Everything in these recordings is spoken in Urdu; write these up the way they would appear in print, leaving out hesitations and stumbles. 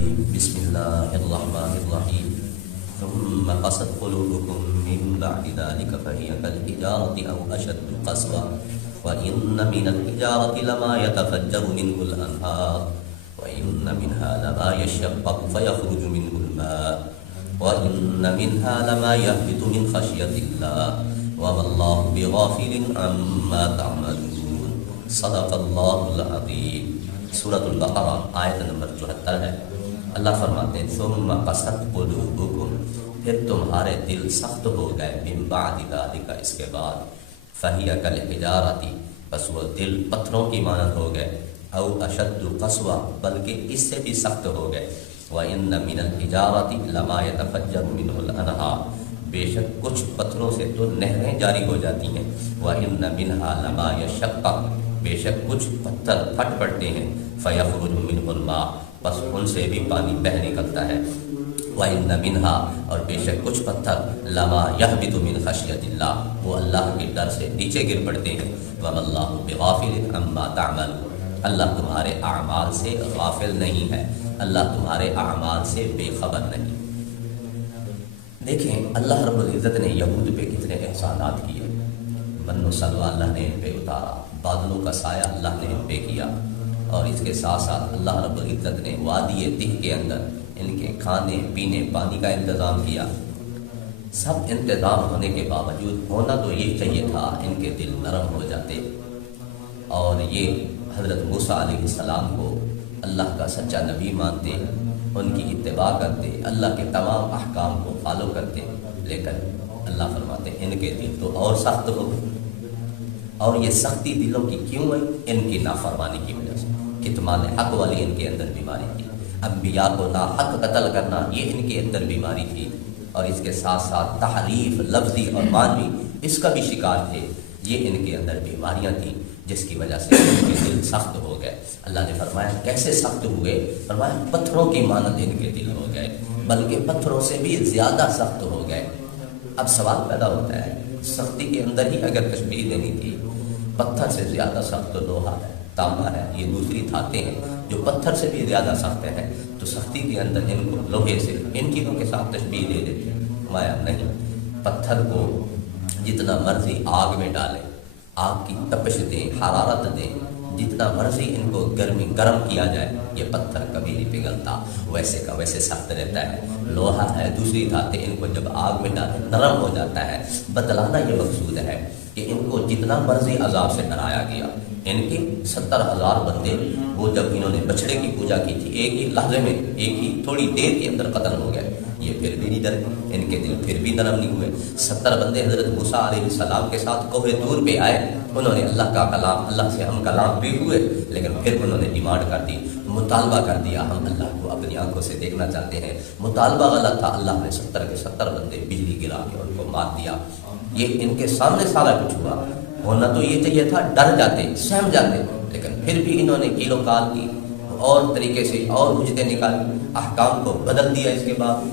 الرجيم بسم الله الرحمن الرحيم ثم قست قلوبكم من بعد ذلك فهي كالحجارة أو أشد قسوة وإن من الحجارة لما يتفجر منه الأنهار وإن منها لما يشقق فيخرج منه الماء وإن منها لما يهبط من خشية الله وما الله بغافل عما تعملون صدق الله العظيم۔ سورۃ البقرہ آیت نمبر 74 ہے۔ اللہ فرماتے ہیں ثم قست قلوبکم، پھر تمہارے دل سخت ہو گئے، من بعد ذلک، اس کے بعد، فہی کالحجارۃ، بس وہ دل پتھروں کی مانند ہو گئے، او اشد قسوہ، بلکہ اس سے بھی سخت ہو گئے، وَإِنَّ مِنَ الْحِجَارَةِ لَمَا يَتَفَجَّرُ مِنْهُ الْأَنْهَارُ، بے شک کچھ پتھروں سے تو نہریں جاری ہو جاتی ہیں، وَإِنَّ مِنْهَا لَمَا يَشَقَّقُ، بے شک کچھ پتھر پھٹ پڑتے ہیں، فَيَخْرُجُ مِنْهُ الْمَاءُ، بس ان سے بھی پانی بہہ نکلتا ہے، وَإِنَّ مِنْهَا، اور بے شک کچھ پتھر، لَمَا يَهْبِطُ مِنْ خَشْيَةِ اللَّهِ، وہ اللہ کے ڈر سے نیچے گر پڑتے ہیں، وَمَا اللَّهُ بِغَافِلٍ عَمَّا تَعْمَلُونَ، اللہ تمہارے اعمال سے غافل نہیں ہے، اللہ تمہارے اعمال سے بے خبر نہیں۔ دیکھیں اللہ رب العزت نے یہود پہ کتنے احسانات کیے، من و سلوہ اللہ نے ان پہ اتارا، بادلوں کا سایہ اللہ نے ان پہ کیا، اور اس کے ساتھ ساتھ اللہ رب العزت نے وادی تہ کے اندر ان کے کھانے پینے پانی کا انتظام کیا۔ سب انتظام ہونے کے باوجود ہونا تو یہ چاہیے تھا ان کے دل نرم ہو جاتے، اور یہ حضرت موسیٰ علیہ السلام کو اللہ کا سچا نبی مانتے، ان کی اتباع کرتے، اللہ کے تمام احکام کو فالو کرتے، لیکن اللہ فرماتے ان کے دل تو اور سخت ہو گئے۔ اور یہ سختی دلوں کی کیوں ہے؟ ان کی نافرمانی کی وجہ سے، کتمان حق والی ان کے اندر بیماری تھی، انبیاء کو ناحق قتل کرنا یہ ان کے اندر بیماری تھی، اور اس کے ساتھ ساتھ تحریف لفظی اور معنوی اس کا بھی شکار تھے، یہ ان کے اندر بیماریاں تھیں جس کی وجہ سے ان کے دل سخت ہو گئے۔ اللہ نے فرمایا کیسے سخت ہوئے؟ فرمایا پتھروں کی مانند ان کے دل ہو گئے، بلکہ پتھروں سے بھی زیادہ سخت ہو گئے۔ اب سوال پیدا ہوتا ہے، سختی کے اندر ہی اگر تشبیہ دینی تھی، پتھر سے زیادہ سخت تو لوہا ہے، تانبا ہے، یہ دوسری دھاتیں ہیں جو پتھر سے بھی زیادہ سخت ہیں، تو سختی کے اندر ان کو لوہے سے ان چیزوں کے ساتھ تشبیہ دے دیتے ہیں۔ فرمایا نہیں، پتھر کو جتنا مرضی آگ میں ڈالیں، آگ کی تپش دیں، حرارت دیں، جتنا مرضی ان کو گرم کیا جائے، یہ پتھر کبھی نہیں پگھلتا، ویسے کا ویسے سخت رہتا ہے۔ لوہا ہے، دوسری دھاتیں، ان کو جب آگ میں ڈالیں نرم ہو جاتا ہے۔ بتلانا یہ مقصود ہے کہ ان کو جتنا مرضی عذاب سے ڈرایا گیا، ان کے 70,000 بندے وہ جب انہوں نے بچڑے کی پوجا کی تھی، ایک ہی لحظے میں، ایک ہی تھوڑی دیر کے اندر قتل ہو گئے، یہ پھر بھی نہیں ڈرے، ان کے دل پھر بھی نرم نہیں ہوئے۔ 70 بندے حضرت موسیٰ علیہ السلام کے ساتھ کوہ طور پہ آئے، انہوں نے اللہ کا کلام، اللہ سے ہم کلام بھی ہوئے، لیکن پھر انہوں نے ڈیمانڈ کر دی، مطالبہ کر دیا، ہم اللہ کو اپنی آنکھوں سے دیکھنا چاہتے ہیں۔ مطالبہ غلط تھا، اللہ نے 70 کے 70 بندے بجلی گرا کے ان کو مار دیا۔ یہ ان کے سامنے سارا کچھ ہوا، ہونا تو یہ چاہیے تھا ڈر جاتے، سہم جاتے، لیکن پھر بھی انہوں نے کیلو کال کی، اور طریقے سے اور حجتیں نکالی، احکام کو بدل دیا اس کے بعد،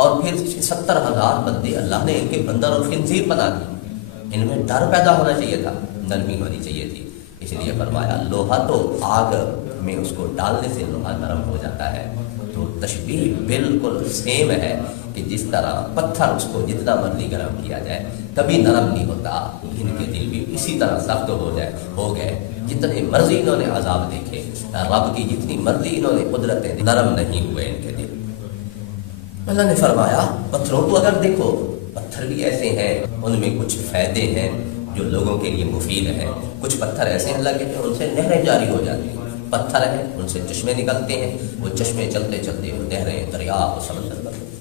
اور پھر 70,000 بندے اللہ نے ان کے بندر اور خنزیر بنا دی۔ ان میں ڈر پیدا ہونا چاہیے تھا، نرمی ہونی چاہیے تھی، اس لیے فرمایا لوہا تو آگ میں اس کو ڈالنے سے لوہا نرم ہو جاتا ہے۔ تو تشبیہ بالکل سیم ہے کہ جس طرح پتھر اس کو جتنا مرضی گرم کیا جائے کبھی نرم نہیں ہوتا، ان کے دل بھی اسی طرح سخت ہو گئے۔ جتنے مرضی انہوں نے عذاب دیکھے، رب کی جتنی مرضی انہوں نے قدرتیں، نرم نہیں ہوئے ان کے دل۔ اللہ نے فرمایا پتھروں کو اگر دیکھو، پتھر بھی ایسے ہیں، ان میں کچھ فائدے ہیں جو لوگوں کے لیے مفید ہیں، کچھ پتھر ایسے ہیں اللہ کہتے ہیں ان سے نہریں جاری ہو جاتی ہیں، پتھر ہیں ان سے چشمے نکلتے ہیں، وہ چشمے چلتے چلتے وہ نہریں، دریا اور سمندر بنتے ہیں،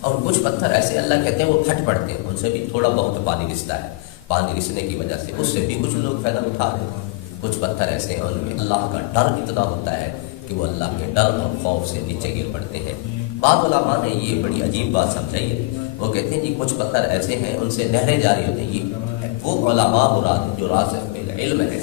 اور کچھ پتھر ایسے اللہ کہتے ہیں وہ پھٹ پڑتے ہیں، ان سے بھی تھوڑا بہت پانی رستا ہے، پانی رسنے کی وجہ سے اس سے بھی کچھ لوگ فائدہ اٹھا رہے ہیں۔ کچھ پتھر ایسے ہیں ان میں اللہ کا ڈر اتنا ہوتا ہے کہ وہ اللہ کے ڈر اور خوف سے نیچے گر پڑتے ہیں۔ بعض علماء نے یہ بڑی عجیب بات سمجھائی ہے، وہ کہتے ہیں جی کچھ پتھر ایسے ہیں ان سے نہریں جاری ہوتی ہیں، یہ وہ علماء مراد جو راسخ علم ہے،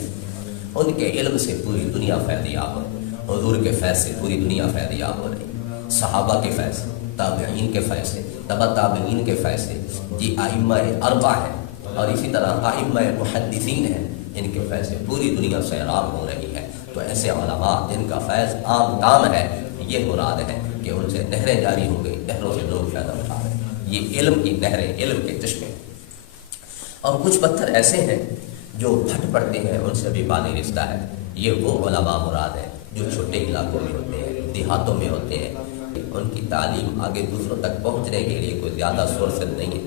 ان کے علم سے پوری دنیا فیض یاب ہو رہی، حضور کے فیض سے پوری دنیا فیض یاب ہو رہی، صحابہ کے فیض سے، تابعین کے فیض سے، تبع تابعین کے فیض سے، جی ائمہ اربعہ ہیں، اور اسی طرح ائمہ محدثین ہیں، ان کے فیض سے پوری دنیا سیراب ہو رہی ہے۔ تو ایسے علماء جن کا فیض عام ہے، یہ مراد ہے کہ ان سے نہریں جاری ہو گئی، نہروں سے لوگ فائدہ اٹھا رہے ہیں، یہ علم کی نہریں، علم کے چشمے۔ اور کچھ پتھر ایسے ہیں جو پھٹ پڑتے ہیں، ان سے بھی پانی رستا ہے، یہ وہ علماء مراد ہے جو چھوٹے علاقوں میں ہوتے ہیں، دیہاتوں میں ہوتے ہیں، ان کی تعلیم آگے دوسروں تک پہنچنے کے لیے کوئی زیادہ سورسز نہیں ہے،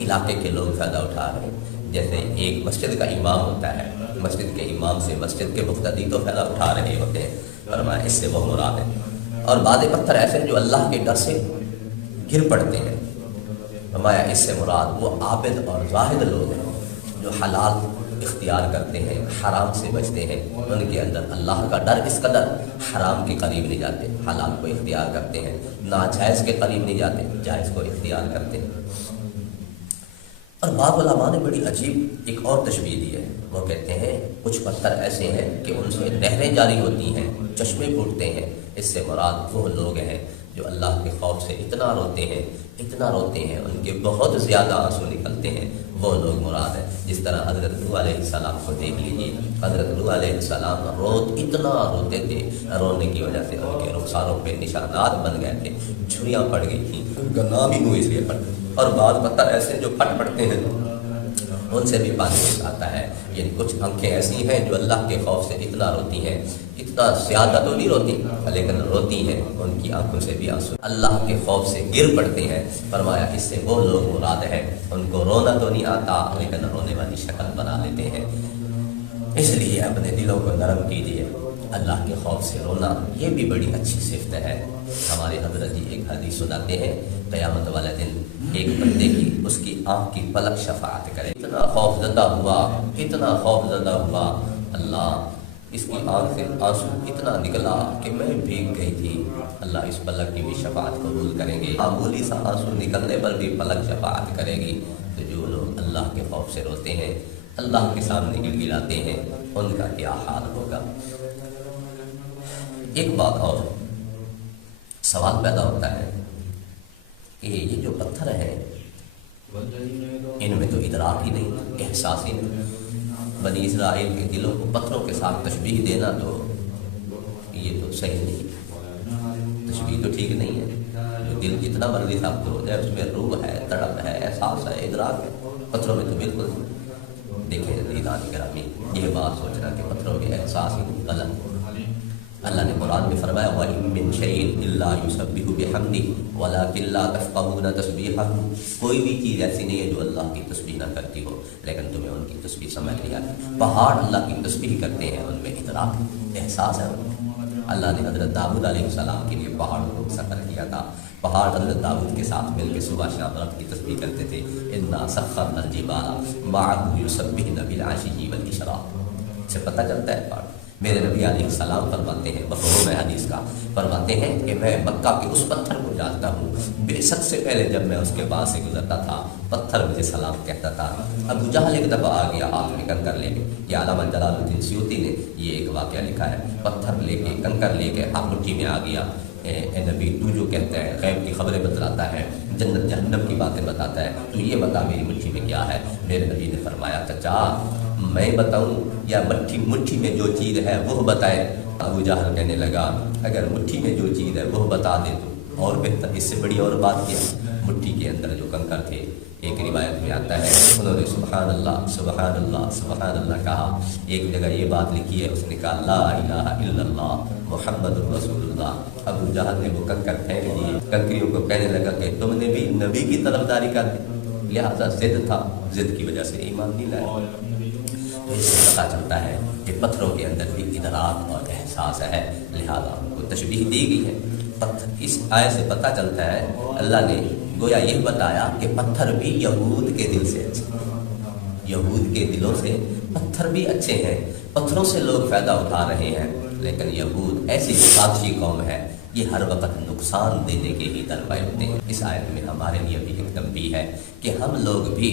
علاقے کے لوگ فائدہ اٹھا رہے ہیں۔ جیسے ایک مسجد کا امام ہوتا ہے، مسجد کے امام سے مسجد کے مقتدی تو فائدہ اٹھا رہے ہوتے ہیں، فرمایا اس سے وہ مراد ہے۔ اور بعض پتھر ایسے ہیں جو اللہ کے ڈر سے گر پڑتے ہیں، فرمایا اس سے مراد وہ عابد اور زاہد لوگ ہیں جو حلال اختیار کرتے ہیں، حرام سے بچتے ہیں، ان کے اندر اللہ کا ڈر اس قدر، حرام کے قریب نہیں جاتے، حلال کو اختیار کرتے ہیں، ناجائز کے قریب نہیں جاتے، جائز کو اختیار کرتے ہیں۔ اور بعض علماء نے بڑی عجیب ایک اور تشبیہ دی ہے، وہ کہتے ہیں کچھ پتھر ایسے ہیں کہ ان سے نہریں جاری ہوتی ہیں، چشمے پھوٹتے ہیں، اس سے مراد وہ لوگ ہیں جو اللہ کے خوف سے اتنا روتے ہیں، اتنا روتے ہیں، ان کے بہت زیادہ آنسو نکلتے ہیں، وہ لوگ مراد ہے۔ جس طرح حضرت نوح علیہ السلام کو دیکھ لیجیے، حضرت نوح علیہ السلام اتنا روتے تھے، رونے کی وجہ سے ان کے رخساروں پہ نشانات بن گئے تھے، چھریاں پڑ گئی تھیں، ان کا نام ہی نوح اس لیے پڑا۔ اور بعض پتھر ایسے جو پھٹ پڑتے ہیں، ان سے بھی پانی آتا ہے۔ یعنی کچھ آنکھیں ایسی ہیں جو اللہ کے خوف سے اتنا روتی ہیں، اتنا زیادہ تو نہیں روتی لیکن روتی ہیں، ان کی آنکھوں سے بھی آنسو اللہ کے خوف سے گر پڑتے ہیں۔ فرمایا اس سے وہ لوگ مراد ہیں، ان کو رونا تو نہیں آتا لیکن رونے والی شکل بنا لیتے ہیں۔ اس لیے اپنے دلوں کو نرم کیجیے، اللہ کے خوف سے رونا یہ بھی بڑی اچھی صفت ہے۔ ہمارے حضرت جی ایک حدیث سناتے ہیں، قیامت والے دن ایک بندے کی اس کی آنکھ کی پلک شفاعت کرے، اتنا خوف زدہ ہوا، اتنا خوف زدہ ہوا، اللہ اس کی آنکھ سے آنسو اتنا نکلا کہ میں بھیگ گئی تھی، اللہ اس پلک کی بھی شفاعت قبول کریں گے، معمولی سا آنسو نکلنے پر بھی پلک شفاعت کرے گی۔ تو جو لوگ اللہ کے خوف سے روتے ہیں، اللہ کے سامنے گڑگڑاتے ہیں، ان کا کیا حال ہوگا۔ ایک بات اور سوال پیدا ہوتا ہے کہ یہ جو پتھر ہیں ان میں تو ادراک ہی نہیں، احساس ہی نہیں، بنی اسرائیل کے دلوں کو پتھروں کے ساتھ تشبیہ دینا تو یہ تو صحیح نہیں، تشبیہ تو ٹھیک نہیں ہے۔ جو دل جتنا مرضی ثابت ہو جائے اس میں روح ہے، تڑپ ہے، احساس ہے، ادراک ہے، پتھروں میں تو بالکل نہیں۔ دیکھیں عزیزان گرامی، یہ بات سوچنا کہ پتھروں کے احساس ہی غلط۔ اللہ نے قرآن میں فرمایا وَإِن مِّن شَيْءٍ إِلَّا يُسَبِّحُ بِحَمْدِهِ وَلَٰكِن لَّا تَفْقَهُونَ تَسْبِيحَهُ، کوئی بھی چیز ایسی نہیں ہے جو اللہ کی تسبیح نہ کرتی ہو لیکن تمہیں ان کی تسبیح سمجھ نہیں آتی۔ پہاڑ اللہ کی تسبیح کرتے ہیں، ان میں ادراک، احساس ہے۔ اللہ نے حضرت داؤد علیہ السلام کے لیے پہاڑوں کو مسخر کیا تھا، پہاڑ حضرت داؤد کے ساتھ مل کے صبح شام رب کی تسبیح کرتے تھے، اِنَّا سَخَّرْنَا الْجِبَالَ مَعَهُ يُسَبِّحْنَ بِالْعَشِيِّ وَالْإِشْرَاقِ، سے پتہ چلتا ہے پہاڑ۔ میرے نبی علیہ السلام فرماتے ہیں، مفہوم ہے حدیث کا، فرماتے ہیں کہ میں مکہ کے اس پتھر کو جانتا ہوں، بعثت سے پہلے جب میں اس کے پاس سے گزرتا تھا پتھر مجھے سلام کہتا تھا۔ ابو جہل ایک دفعہ آ گیا ہاتھ میں کنکر لے کے، یہ علامہ جلال الدین سیوطی نے یہ ایک واقعہ لکھا ہے، پتھر لے کے کنکر لے کے ہاتھ مٹھی میں آ گیا، اے نبی تو جو کہتا ہے غیب کی خبریں بتلاتا ہے، جنت جہنم کی باتیں بتاتا ہے، تو یہ بتا میری مٹھی میں کیا ہے۔ میرے نبی نے فرمایا چچا میں بتاؤں یا مٹھی میں جو چیز ہے وہ بتائے؟ ابو جہل کہنے لگا اگر مٹھی میں جو چیز ہے وہ بتا دے تو اور بہتر، اس سے بڑی اور بات کیا۔ مٹھی کے اندر جو کنکر تھے، ایک روایت میں آتا ہے انہوں نے سبحان اللہ سبحان اللہ سبحان اللہ کہا، ایک جگہ یہ بات لکھی ہے اس نے کہا لا الہ الا اللہ محمد رسول اللہ۔ ابو جہل نے وہ کنکر پھینک دیے، کنکریوں کو کہنے لگا کہ تم نے بھی نبی کی طرفداری کر دی، لہٰذا ضد تھا، ضد کی وجہ سے ایمان نہیں لائے۔ اس سے پتہ چلتا ہے کہ پتھروں کے اندر بھی ادراک اور احساس ہے، لہذا ان کو تشبیہ دی گئی ہے۔ اس آیت سے پتہ چلتا ہے اللہ نے گویا یہ بتایا کہ پتھر بھی یہود کے دل سے اچھے، یہود کے دلوں سے پتھر بھی اچھے ہیں، پتھروں سے لوگ فائدہ اٹھا رہے ہیں، لیکن یہود ایسی سازشی قوم ہے، یہ ہر وقت نقصان دینے کے ہی درپائے ہوتے ہیں۔ اس آیت میں ہمارے لیے بھی ایک تنبیہ ہے کہ ہم لوگ بھی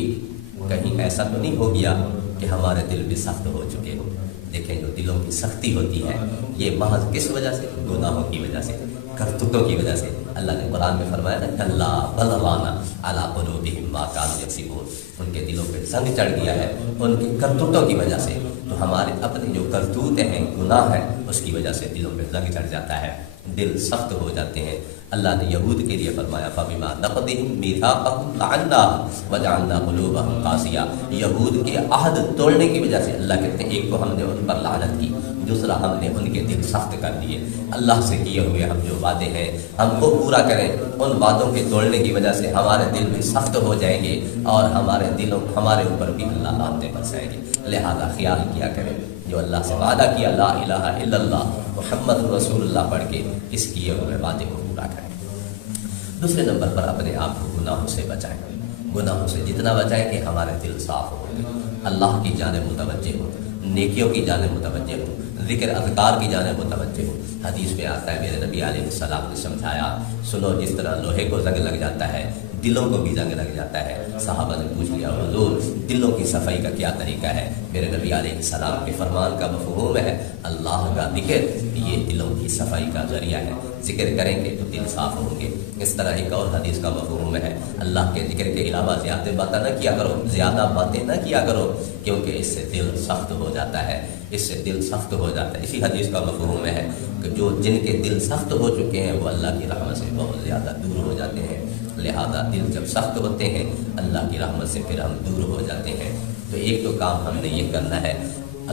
کہیں ایسا تو نہیں ہو گیا کہ ہمارے دل بھی سخت ہو چکے ہو۔ دیکھیں جو دلوں کی سختی ہوتی ہے یہ محض کس وجہ سے؟ گناہوں کی وجہ سے، کرتوتوں کی وجہ سے۔ اللہ نے قرآن میں فرمایا نا کلا بل ران علی قلوبہم ما کانوا یکسبون، ان کے دلوں پہ زنگ چڑھ گیا ہے ان کی کرتوتوں کی وجہ سے۔ تو ہمارے اپنے جو کرتوت ہیں، گناہ ہے، اس کی وجہ سے دلوں پہ زنگ چڑھ جاتا ہے۔ دل سخت ہو جاتے ہیں۔ اللہ نے یہود کے لیے فرمایا فَبِمَا نَقْضِهِمْ مِيثَاقَهُمْ لَعَنَّاهُمْ وَجَعَلْنَا قُلُوبَهُمْ قَاسِيَةً، یہود کے عہد توڑنے کی وجہ سے اللہ کہتے ہیں ایک تو ہم نے ان پر لعنت کی، دوسرا ہم نے ان کے دل سخت کر دیے۔ اللہ سے کیے ہوئے ہم جو وعدے ہیں ہم کو پورا کریں، ان وعدوں کے توڑنے کی وجہ سے ہمارے دل بھی سخت ہو جائیں گے اور ہمارے اوپر بھی اللہ لعنتیں برسائیں گے۔ لہذا خیال کیا کریں، جو اللہ سے وعدہ کیا لا الہ الا اللہ محمد رسول اللہ پڑھ کے اس کیے ہوئے وعدے کو پورا کریں۔ دوسرے نمبر پر اپنے آپ کو گناہوں سے بچائیں، گناہوں سے جتنا بچائیں کہ ہمارے دل صاف ہوں گے، اللہ کی جانب متوجہ ہوں، نیکیوں کی جانب متوجہ ہوں، ذکر اذکار کی جانب متوجہ ہوں۔ حدیث میں آتا ہے میرے نبی علیہ السلام نے سمجھایا، سنو جس طرح لوہے کو زنگ لگ جاتا ہے دلوں کو بھی زنگ لگ جاتا ہے۔ صحابہ نے پوچھ لیا حضور دلوں کی صفائی کا کیا طریقہ ہے؟ میرے نبی علیہ السلام کے فرمان کا مفہوم ہے اللہ کا ذکر، یہ دلوں کی صفائی کا ذریعہ ہے، ذکر کریں گے تو دل صاف ہوں گے۔ اس طرح ایک اور حدیث کا مفہوم ہے اللہ کے ذکر کے علاوہ زیادہ باتیں نہ کیا کرو، زیادہ باتیں نہ کیا کرو، کیونکہ اس سے دل سخت ہو جاتا ہے، اس سے دل سخت ہو جاتا ہے۔ اسی حدیث کا مفہوم ہے کہ جن کے دل سخت ہو چکے ہیں وہ اللہ کی رحمت سے بہت زیادہ دور ہو جاتے ہیں۔ لہذا دل جب سخت ہوتے ہیں اللہ کی رحمت سے پھر ہم دور ہو جاتے ہیں۔ تو ایک تو کام ہم نے یہ کرنا ہے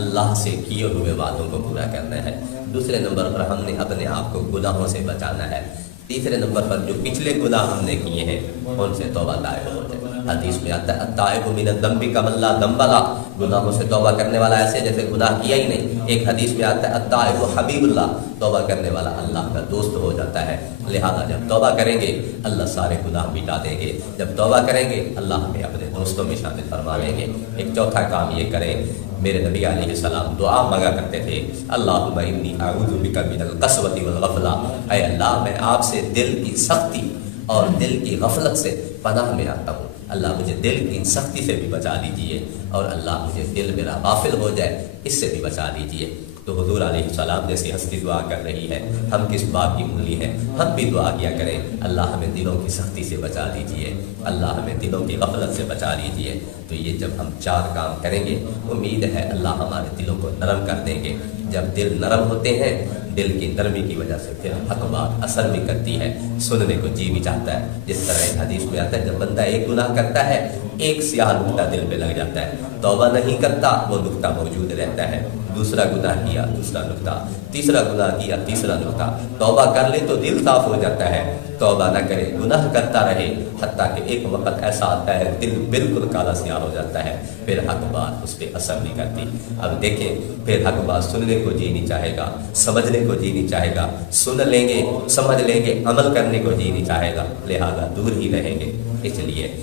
اللہ سے کیے ہوئے وعدوں کو پورا کرنا ہے، دوسرے نمبر پر ہم نے اپنے آپ کو گناہوں سے بچانا ہے، تیسرے نمبر پر جو پچھلے گناہ ہم نے کیے ہیں ان سے توبہ طائب ہو جائے۔ حدیث میں آتا ہے التائب من الذنب کمن لا ذنب لہ، گناہوں سے توبہ کرنے والا ایسے جیسے گناہ کیا ہی نہیں۔ ایک حدیث میں آتا ہے التائب حبیب اللہ، توبہ کرنے والا اللہ کا دوست ہو جاتا ہے۔ لہذا جب توبہ کریں گے اللہ سارے گناہ مٹا دیں گے، جب توبہ کریں گے اللہ ہمیں اپنے دوستوں میں شامل فرما لیں گے۔ ایک چوتھا کام یہ کریں، میرے نبی علیہ السلام دعا مانگا کرتے تھے اللہم انی اعوذ بک من القسوۃ والغفلہ، اے اللہ میں آپ سے دل کی سختی اور دل کی غفلت سے پناہ میں آتا ہوں، اللہ مجھے دل کی سختی سے بھی بچا لیجئے اور اللہ مجھے دل میرا غافل ہو جائے اس سے بھی بچا لیجئے۔ تو حضور علیہ السلام جیسی ہستی دعا کر رہی ہے، ہم کس بات کی انگلی ہے، ہم بھی دعا کیا کریں اللہ ہمیں دلوں کی سختی سے بچا لیجئے، اللہ ہمیں دلوں کی غفلت سے بچا لیجئے۔ تو یہ جب ہم چار کام کریں گے امید ہے اللہ ہمارے دلوں کو نرم کر دیں گے۔ جب دل نرم ہوتے ہیں دل کی نرمی کی وجہ سے پھر حق بات اثر بھی کرتی ہے، سننے کو جی بھی چاہتا ہے۔ جس طرح ایک حدیث میں آتا ہے جب بندہ ایک گناہ کرتا ہے ایک سیاہ نقطہ دل پہ لگ جاتا ہے، توبہ نہیں کرتا وہ نقطہ موجود رہتا ہے، دوسرا گناہ کیا دوسرا نقطہ، تیسرا گناہ کیا تیسرا نقطہ، توبہ کر لے تو دل صاف ہو جاتا ہے، توبہ نہ کرے گناہ کرتا رہے حتیٰ کہ ایک وقت ایسا آتا ہے دل بالکل کالا سیاہ ہو جاتا ہے، پھر حق بات اس پہ اثر نہیں کرتی۔ اب دیکھیں پھر حق بات سننے کو جی نہیں چاہے گا، سمجھنے کو جی نہیں چاہے گا، سن لیں گے سمجھ لیں گے عمل کرنے کو جی نہیں چاہے گا، لہذا دور ہی رہیں گے۔ اس لیے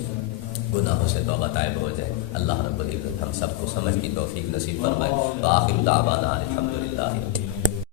گناہوں سے توبہ طائب ہو جائے۔ اللہ رب العزت ہم سب کو سمجھ کی توفیق نصیب فرمائے۔ وآخر دعوانا الحمدللہ۔